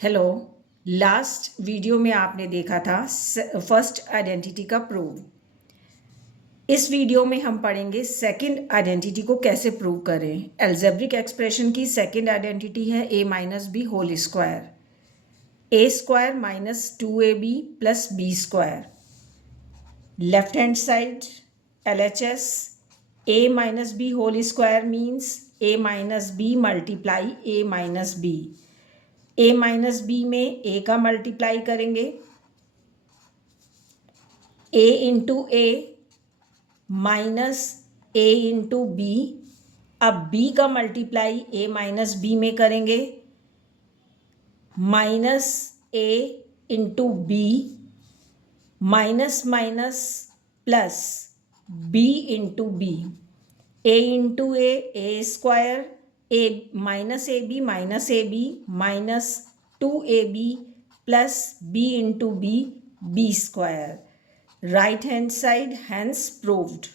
Hello. Last video में आपने देखा था फर्स्ट आइडेंटिटी का प्रूव। इस वीडियो में हम पढ़ेंगे सेकंड आइडेंटिटी को कैसे प्रूव करें। एल्जेब्रिक एक्सप्रेशन की सेकंड आइडेंटिटी है a minus B whole square, A square minus 2ab plus B square. Left hand side LHS a minus B whole square means a minus B multiply a minus B. a minus B में a का multiply करेंगे, a into A minus a into B. अब b का multiply a minus B में करेंगे, minus a into B minus minus plus b into B. a into A square, A minus A B minus 2ab plus b into B B square. Right hand side hence proved.